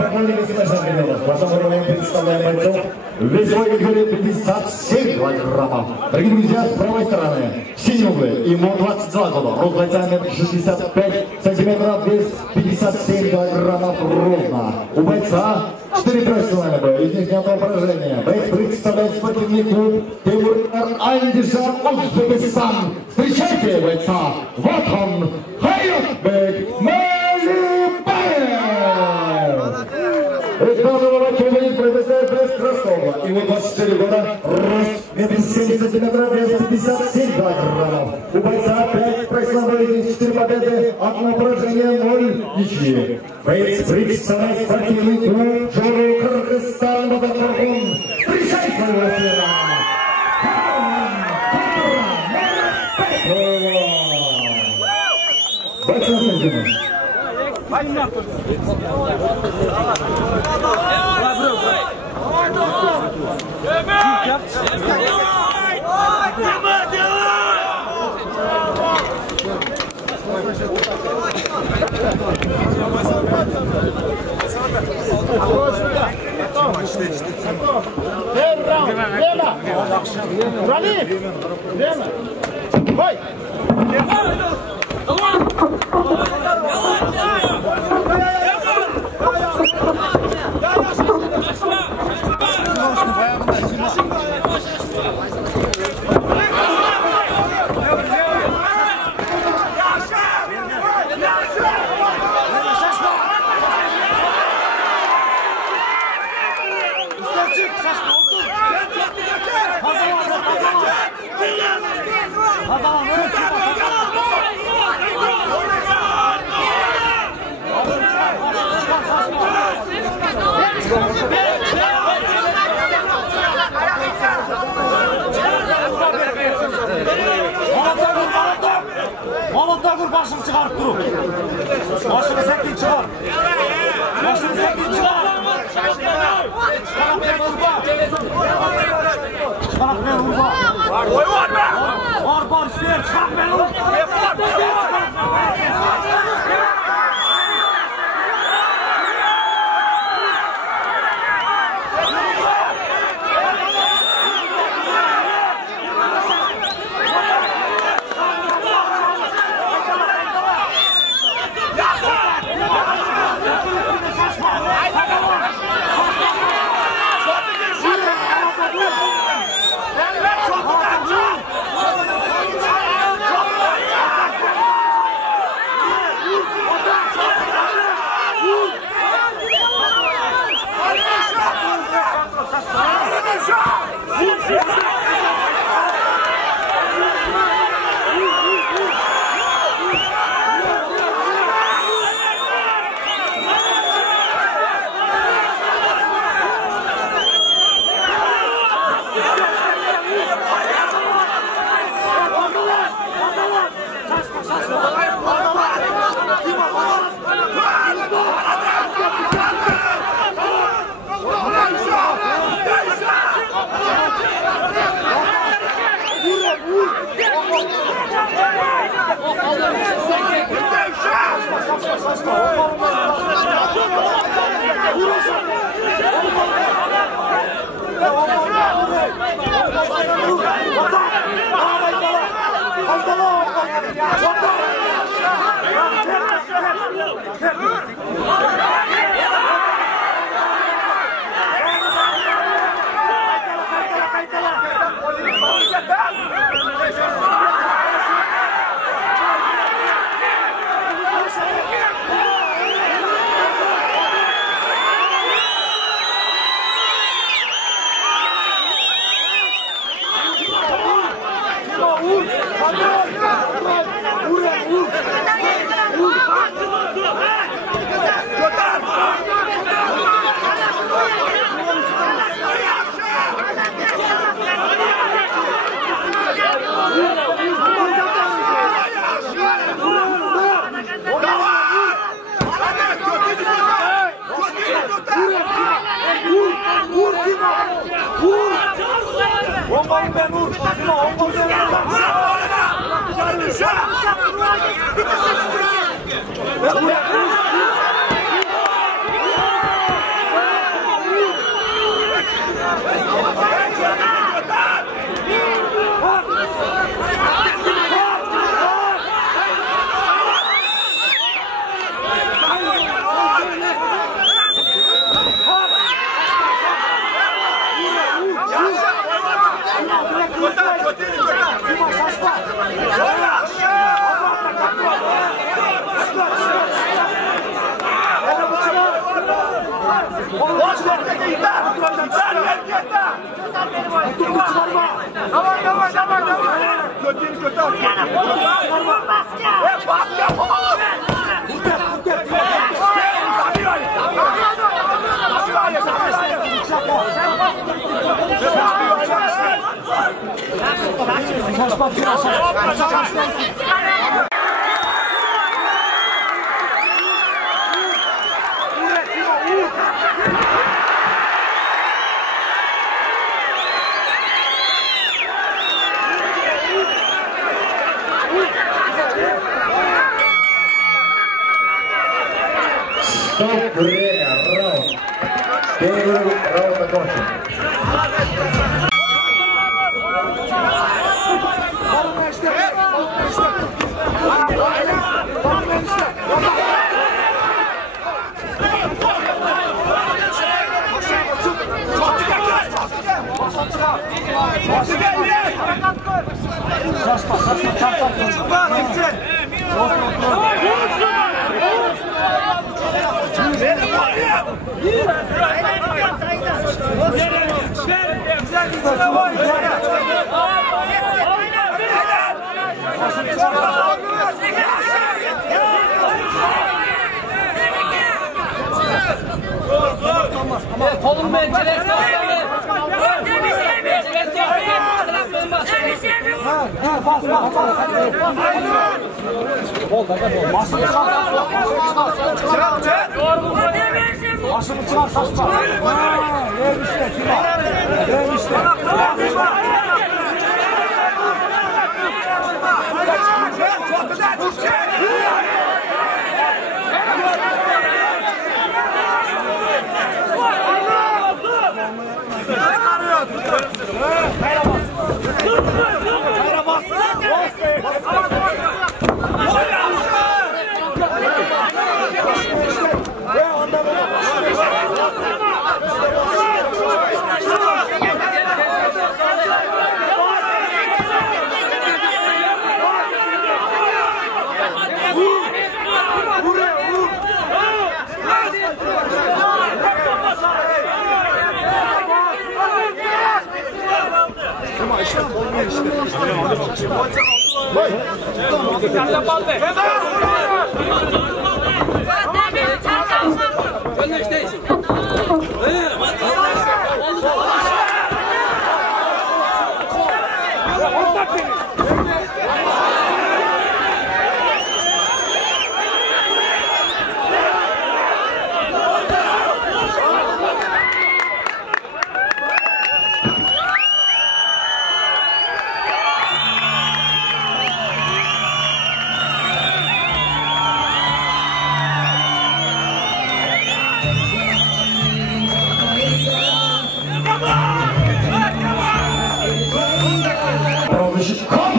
поклонники нашего канала. В вашем уровне представляем бойцов. Весовой категории 57 килограммов. Дорогие друзья, с правой стороны синие углы. Ему 22 года. Рост бойца 1,65 сантиметров, вес 57 килограммов ровно. У бойца 4 профессиональные боя, из них ни одного поражения. Боец представляет спортивный клуб Тимур Андижан, Узбекистан. Встречайте бойца. Вот он, Хаятбек Малибаев. Данного человек представляет боец Краснова. Ему 24 года, рост 1,70 сантиметров, вес 57 килограммов. У бойца 5 профессиональных, 4 победы, 1 поражение, 0 ничьи. Боец представляет спортивный клуб Джору Кыргызстан Бадакаргун. Встречай своего сына! Бойца Сергеева. Молотогур başını çıkarıp durun. Başını sekin çıkar. Başını sekin çıkar. Çıkarıp vurma. Çıkarıp vurma. Var isteyen çıkarıp vurma. Стоп, время, раунд. Первый раунд окончен. Kolum ben çelesi Başını çıkar saçma. Come